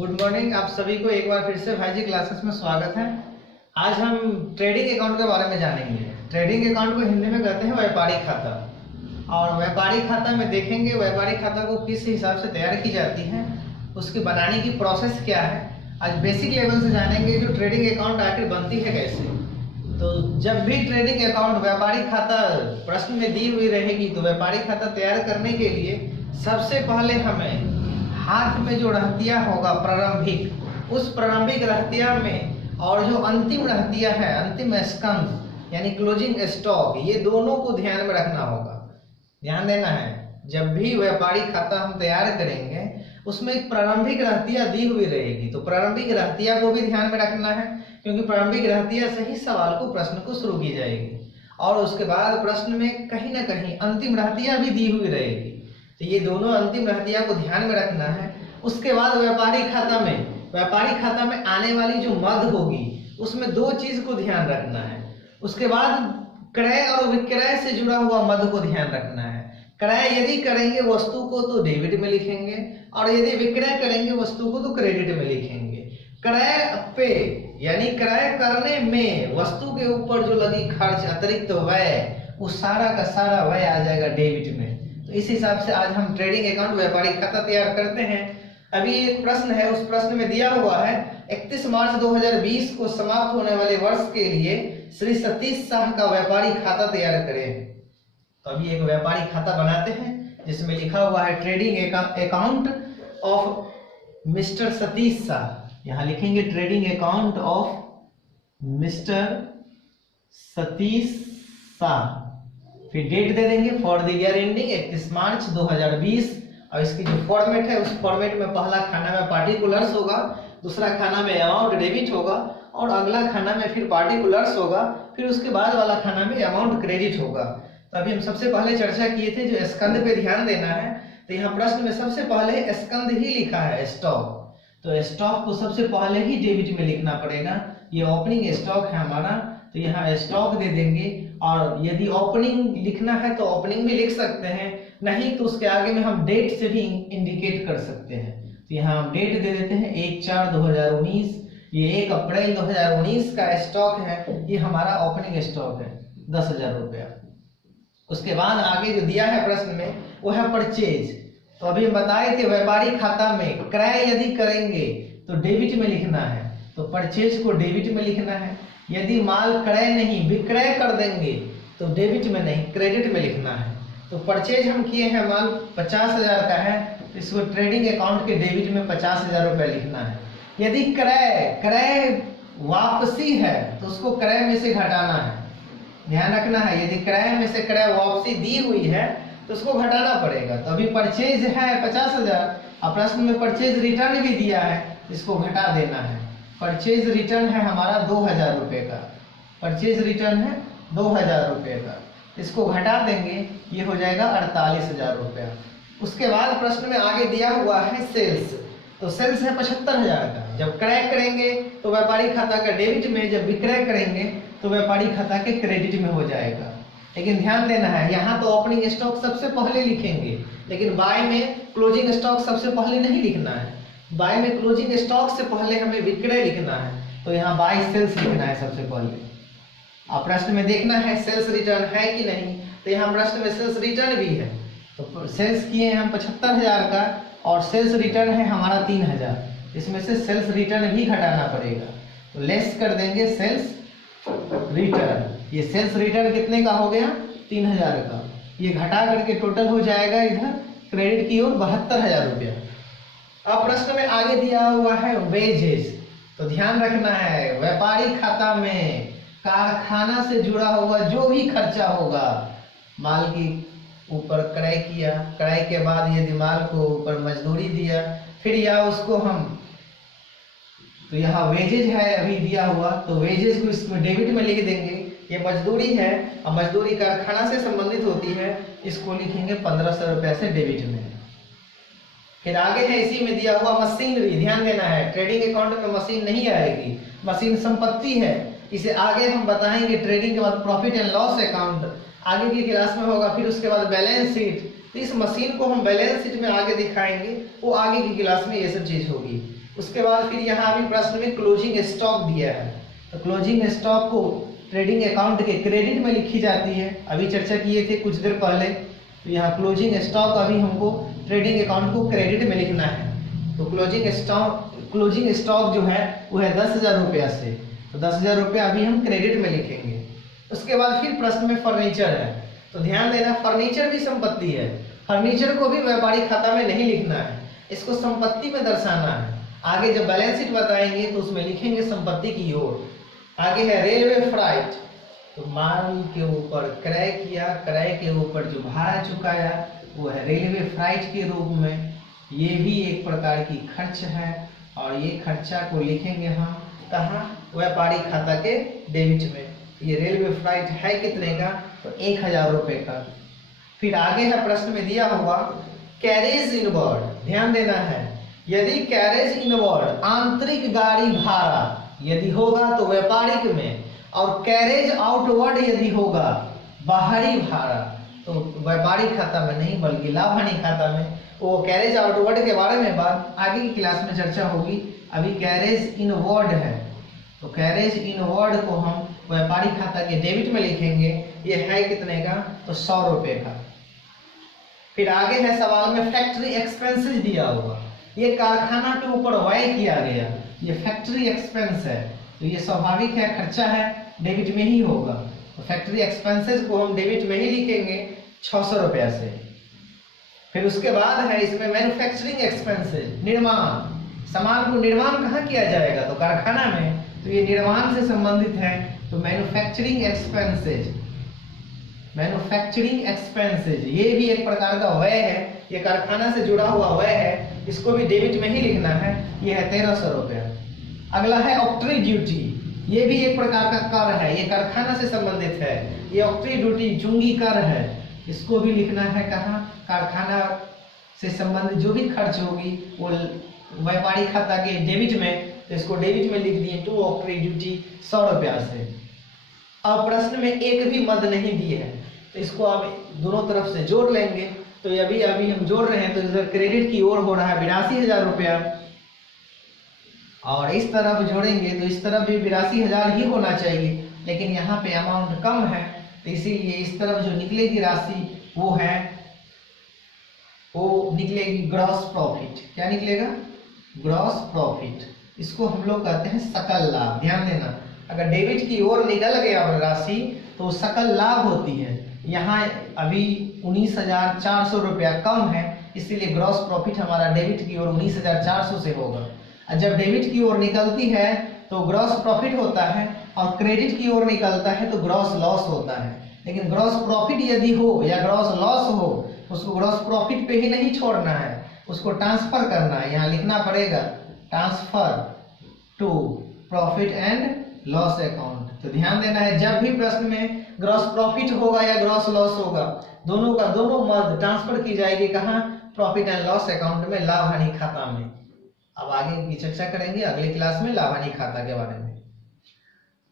Good morning. आप सभी को एक बार फिर से भाई जी क्लासेस में स्वागत है। आज हम ट्रेडिंग अकाउंट के बारे में जानेंगे। ट्रेडिंग अकाउंट को हिंदी में कहते हैं व्यापारिक खाता। और व्यापारिक खाता में देखेंगे व्यापारिक खाता को किस हिसाब से तैयार की जाती है, उसकी बनाने की प्रोसेस क्या है। आज बेसिक लेवल से जानेंगे जो ट्रेडिंग अकाउंट आखिर बनती है कैसे। तो जब भी ट्रेडिंग अकाउंट व्यापारिक खाता प्रश्न में दी हुई रहेगी तो व्यापारिक खाता तैयार करने के लिए सबसे पहले हमें हाथ में जो रहतिया होगा प्रारंभिक, उस प्रारंभिक रहतिया में और जो अंतिम रहतिया है, अंतिम स्कंध यानी क्लोजिंग स्टॉक, ये दोनों को ध्यान में रखना होगा। ध्यान देना है, जब भी व्यापारिक खाता हम तैयार करेंगे उसमें एक प्रारंभिक रहतिया दी हुई रहेगी, तो प्रारंभिक रहतिया को भी ध्यान में रखना है, क्योंकि प्रारंभिक रहतिया से ही सवाल को प्रश्न को शुरू की जाएगी। और उसके बाद प्रश्न में कहीं ना कहीं अंतिम रहतिया भी दी हुई रहेगी, तो ये दोनों अंतिम रहतिया को ध्यान में रखना है। उसके बाद व्यापारिक खाता में आने वाली जो मद होगी उसमें दो चीज को ध्यान रखना है। उसके बाद क्रय और विक्रय से जुड़ा हुआ मद को ध्यान रखना है। क्रय यदि करेंगे वस्तु को तो डेबिट में लिखेंगे, और यदि विक्रय करेंगे वस्तु को तो क्रेडिट में लिखेंगे। क्रय पे यानी क्रय करने में वस्तु के ऊपर जो लगी खर्च, अतिरिक्त व्यय, वो सारा का सारा व्यय आ जाएगा डेबिट में। तो इस हिसाब से आज हम ट्रेडिंग अकाउंट व्यापारिक खाता तैयार करते हैं। अभी एक प्रश्न है, उस प्रश्न में दिया हुआ है 31 मार्च 2020 को समाप्त होने वाले वर्ष के लिए श्री सतीश शाह का व्यापारिक खाता तैयार करें। तो अभी एक व्यापारिक खाता बनाते हैं जिसमें लिखा हुआ है trading account of mister Satish Shah. यहाँ लिखेंगे trading account of mister Satish Shah, फिर डेट दे देंगे फॉर द ईयर एंडिंग 31 मार्च 2020। और इसकी जो फॉर्मेट है उस फॉर्मेट में पहला खाना में पार्टिकुलर्स होगा, दूसरा खाना में अमाउंट डेबिट होगा, और अगला खाना में फिर पार्टिकुलर्स होगा, फिर उसके बाद वाला खाना में अमाउंट क्रेडिट होगा। तो अभी हम सबसे पहले चर्चा किए थे जो स्कंद पे ध्यान देना है। तो यहाँ प्रश्न में सबसे पहले स्कंद ही लिखा है स्टॉक, तो स्टॉक को सबसे पहले ही डेबिट में लिखना पड़ेगा। ये ओपनिंग स्टॉक है हमारा, तो यहाँ स्टॉक दे देंगे। और यदि ओपनिंग लिखना है तो ओपनिंग भी लिख सकते हैं, नहीं तो उसके आगे में हम डेट से भी इंडिकेट कर सकते हैं। तो यहाँ हम डेट दे देते हैं 1/4/2019। ये 1 अप्रैल 2019 का स्टॉक है, ये हमारा ओपनिंग स्टॉक है 10,000 रुपया। उसके बाद आगे जो दिया है प्रश्न में वो है परचेज। तो अभी हम बताए थे व्यापारिक खाता में क्रय यदि करेंगे तो डेबिट में लिखना है, तो परचेज को डेबिट में लिखना है। यदि माल क्रय नहीं विक्रय कर देंगे तो डेबिट में नहीं क्रेडिट में लिखना है। तो परचेज हम किए हैं, माल 50,000 का है, इसको ट्रेडिंग अकाउंट के डेबिट में 50,000 रुपया लिखना है। यदि क्रय वापसी है तो उसको क्रय में से घटाना है, ध्यान रखना है। यदि क्रय में से क्रय वापसी दी हुई है तो उसको घटाना पड़ेगा। तो अभी परचेज है 50,000, और प्रश्न में परचेज रिटर्न भी दिया है, इसको घटा देना है। परचेज रिटर्न है हमारा 2,000 रुपये का, परचेज रिटर्न है 2,000 रुपये का, इसको घटा देंगे, ये हो जाएगा 48,000 रुपया। उसके बाद प्रश्न में आगे दिया हुआ है सेल्स। तो सेल्स है 75,000 का। जब क्रय करेंगे तो व्यापारिक खाता का डेबिट में, जब विक्रय करेंगे तो व्यापारिक खाता के क्रेडिट में हो जाएगा। लेकिन ध्यान देना है, यहाँ तो ओपनिंग स्टॉक सबसे पहले लिखेंगे, लेकिन बाय में क्लोजिंग स्टॉक सबसे पहले नहीं लिखना है। बाय में क्लोजिंग स्टॉक से पहले हमें विक्रय लिखना है, तो यहाँ बाय सेल्स लिखना है सबसे पहले। अब प्रश्न में देखना है सेल्स रिटर्न है कि नहीं, तो यहाँ प्रश्न में सेल्स रिटर्न भी है। तो सेल्स किए हैं हम 75,000 का, और सेल्स रिटर्न है हमारा 3,000, इसमें से सेल्स रिटर्न ही घटाना पड़ेगा। तो लेस कर देंगे सेल्स रिटर्न। ये सेल्स रिटर्न कितने का हो गया? 3,000 का। ये घटा करके टोटल हो जाएगा इधर क्रेडिट की ओर 72,000 रुपया। अब प्रश्न में आगे दिया हुआ है वेजेस। तो ध्यान रखना है, व्यापारिक खाता में कारखाना से जुड़ा हुआ जो भी खर्चा होगा, माल की ऊपर क्रय किया, क्रय के बाद यदि माल को ऊपर मजदूरी दिया, फिर या उसको हम, तो यहाँ वेजेज है अभी दिया हुआ, तो वेजेज को इसमें डेबिट में लिख देंगे। ये मजदूरी है, और मजदूरी कारखाना से संबंधित होती है, इसको लिखेंगे 1,500 रुपया से डेबिट में। फिर आगे है इसी में दिया हुआ मशीनरी। ध्यान देना है, ट्रेडिंग अकाउंट में मशीन नहीं आएगी, मशीन संपत्ति है। इसे आगे हम बताएंगे। ट्रेडिंग के बाद प्रॉफिट एंड लॉस अकाउंट आगे की क्लास में होगा। फिर उसके बाद बैलेंस शीट, तो इस मशीन को हम बैलेंस शीट में आगे दिखाएंगे, वो आगे की क्लास में ये सब चीज होगी। उसके बाद फिर यहाँ अभी प्रश्न में क्लोजिंग स्टॉक दिया है, तो क्लोजिंग स्टॉक को ट्रेडिंग अकाउंट के क्रेडिट में लिखी जाती है, अभी चर्चा किए थे कुछ देर पहले। तो यहाँ क्लोजिंग स्टॉक अभी हमको ट्रेडिंग अकाउंट को क्रेडिट में लिखना है। तो क्लोजिंग स्टॉक जो है वो है 10,000 रुपया से, तो 10,000 रुपया अभी हम क्रेडिट में लिखेंगे। उसके बाद फिर प्रश्न में फर्नीचर है, तो ध्यान देना फर्नीचर भी संपत्ति है, फर्नीचर को भी व्यापारिक खाता में नहीं लिखना है, इसको संपत्ति में दर्शाना है। आगे जब बैलेंस शीट बताएंगे तो उसमें लिखेंगे संपत्ति की ओर। आगे है रेलवे फ्राइट, तो माल के ऊपर क्रय किया, क्रय के ऊपर जो भाड़ा चुकाया वो है रेलवे फ्राइट के रूप में। ये भी एक प्रकार की खर्च है और ये खर्चा को लिखेंगे हम कहाँ, व्यापारिक खाता के डेबिट में। ये रेलवे फ्राइट है कितने का, तो 1,000 रुपये का। फिर आगे है प्रश्न में दिया हुआ कैरेज इनवर्ड, ध्यान देना है यदि कैरेज इनवर्ड आंतरिक गाड़ी भाड़ा यदि होगा तो व्यापारिक में, और कैरेज आउटवर्ड यदि होगा बाहरी भाड़ा तो व्यापारिक खाता में नहीं बल्कि लाभ हानि खाता में। वो कैरेज आउटवर्ड के बारे में बात आगे की क्लास में चर्चा होगी, अभी कैरेज इनवर्ड है। तो कैरेज इनवर्ड को हम व्यापारिक खाता के डेबिट में लिखेंगे, ये है कितने का, तो 100 रुपये का। फिर आगे है सवाल में फैक्ट्री एक्सपेंसेस दिया हुआ, ये कारखाना के ऊपर व्यय किया गया, ये फैक्ट्री एक्सपेंस है, तो ये स्वाभाविक है खर्चा है, डेबिट में ही होगा। तो फैक्ट्री एक्सपेंसेस को हम डेबिट में ही लिखेंगे 600 रुपया से। फिर उसके बाद है इसमें मैन्युफैक्चरिंग एक्सपेंसेस, निर्माण, सामान को निर्माण कहाँ किया जाएगा, तो कारखाना में, तो ये निर्माण से संबंधित है। तो मैन्युफैक्चरिंग एक्सपेंसेज ये भी एक प्रकार का व्यय है, ये कारखाना से जुड़ा हुआ व्यय है, इसको भी डेबिट में ही लिखना है, ये है 1300 रुपया। अगला है ऑक्ट्री ड्यूटी, ये भी एक प्रकार का कर है, ये कारखाना से संबंधित है, ये ऑक्ट्री ड्यूटी चुंगी कर है, इसको भी लिखना है कहाँ, कारखाना से संबंधित जो भी खर्च होगी वो व्यापारिक खाता के डेबिट में, तो इसको डेबिट में लिख दिए टू ऑक्ट्री ड्यूटी 100 रुपया से। अब प्रश्न में एक भी मद नहीं दिए है, तो इसको आप दोनों तरफ से जोड़ लेंगे। तो अभी हम जोड़ रहे हैं, तो इधर क्रेडिट की ओर हो रहा है 82,000 रुपया, और इस तरफ जोड़ेंगे तो इस तरफ भी 82,000 ही होना चाहिए, लेकिन यहाँ पे अमाउंट कम है, तो इसीलिए इस तरफ जो निकलेगी राशि वो निकलेगी ग्रॉस प्रॉफिट। क्या निकलेगा, ग्रॉस प्रॉफिट। इसको हम लोग कहते हैं सकल लाभ। ध्यान देना, अगर डेबिट की ओर निकल गया राशि तो सकल लाभ होती है। यहाँ अभी 19,400 रुपया कम है, इसीलिए ग्रॉस प्रॉफिट हमारा डेबिट की ओर 19,400 से होगा। और जब डेबिट की ओर निकलती है तो ग्रॉस प्रॉफिट होता है, और क्रेडिट की ओर निकलता है तो ग्रॉस लॉस होता है। लेकिन ग्रॉस प्रॉफिट यदि हो या ग्रॉस लॉस हो, उसको ग्रॉस प्रॉफिट पे ही नहीं छोड़ना है, उसको ट्रांसफर करना है। यहाँ लिखना पड़ेगा transfer to profit and loss account. तो ध्यान देना है जब भी प्रश्न में ग्रॉस प्रॉफिट होगा या ग्रॉस लॉस होगा, दोनों का दोनों मद ट्रांसफर की जाएगी कहाँ, प्रॉफिट एंड लॉस अकाउंट में, लाभ हानि खाता में। अब आगे की चर्चा करेंगे अगली क्लास में लाभ हानि खाता के बारे में।